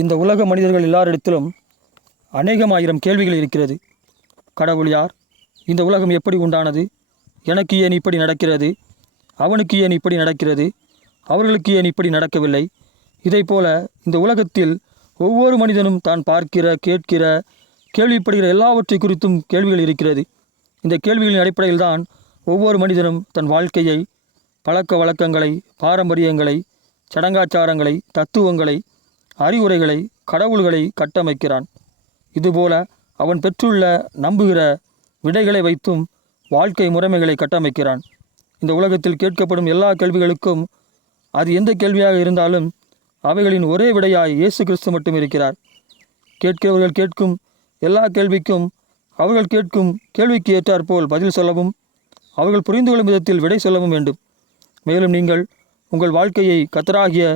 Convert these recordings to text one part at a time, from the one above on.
இந்த உலக மனிதர்கள் எல்லாரிடத்திலும் அநேகமாயிரம் கேள்விகள் இருக்கிறது. கடவுள் யார்? இந்த உலகம் எப்படி உண்டானது? எனக்கு ஏன் இப்படி நடக்கிறது? அவனுக்கு ஏன் இப்படி நடக்கிறது? அவர்களுக்கு ஏன் இப்படி நடக்கவில்லை? இதைப்போல இந்த உலகத்தில் ஒவ்வொரு மனிதனும் தான் பார்க்கிற, கேட்கிற, கேள்விப்படுகிற எல்லாவற்றை குறித்தும் கேள்விகள் இருக்கிறது. இந்த கேள்விகளின் அடிப்படையில் தான் ஒவ்வொரு மனிதனும் தன் வாழ்க்கையை, பழக்க வழக்கங்களை, பாரம்பரியங்களை, சடங்காச்சாரங்களை, தத்துவங்களை, அறிவுரைகளை, கடவுள்களை கட்டமைக்கிறான். இதுபோல அவன் பெற்றுள்ள, நம்புகிற விடைகளை வைத்தும் வாழ்க்கை முறைமைகளை கட்டமைக்கிறான். இந்த உலகத்தில் கேட்கப்படும் எல்லா கேள்விகளுக்கும், அது எந்த கேள்வியாக இருந்தாலும், அவைகளின் ஒரே விடையாய் இயேசு கிறிஸ்து மட்டும் இருக்கிறார். கேட்கிறவர்கள் கேட்கும் எல்லா கேள்விக்கும் அவர்கள் கேட்கும் கேள்விக்கு ஏற்றாற்போல் பதில் சொல்லவும், அவர்கள் புரிந்து கொள்ளும் விதத்தில் விடை சொல்லவும் வேண்டும். மேலும் நீங்கள் உங்கள் வாழ்க்கையை கர்த்தராகிய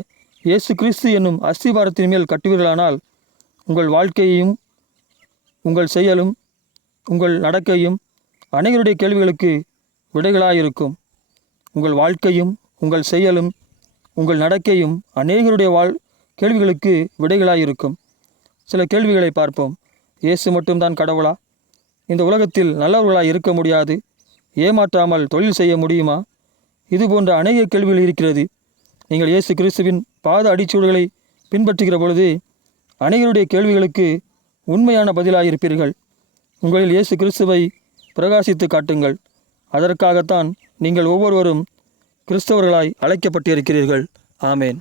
இயேசு கிறிஸ்து என்னும் அஸ்திபாரத்தின் மேல் கட்டுவீர்களானால், உங்கள் வாழ்க்கையையும் உங்கள் செயலும் உங்கள் நடக்கையும் அனைவருடைய கேள்விகளுக்கு விடைகளாயிருக்கும். உங்கள் வாழ்க்கையும் உங்கள் செயலும் உங்கள் நடக்கையும் அநேகருடைய கேள்விகளுக்கு விடைகளாயிருக்கும். சில கேள்விகளை பார்ப்போம். இயேசு மட்டும்தான் கடவுளா? இந்த உலகத்தில் நல்லவர்களாய் இருக்க முடியாது. ஏமாற்றாமல் தொழில் செய்ய முடியுமா? இது போன்ற அநேக கேள்விகள் இருக்கிறது. நீங்கள் இயேசு கிறிஸ்துவின் பாத அடிச்சூடுகளை பின்பற்றுகிற பொழுது அநேகருடைய கேள்விகளுக்கு உண்மையான பதிலாயிருப்பீர்கள். உங்களில் இயேசு கிறிஸ்துவை பிரகாசித்து காட்டுங்கள். அதற்காகத்தான் நீங்கள் ஒவ்வொருவரும் கிறிஸ்தவர்களாய் அழைக்கப்பட்டிருக்கிறீர்கள். ஆமேன்.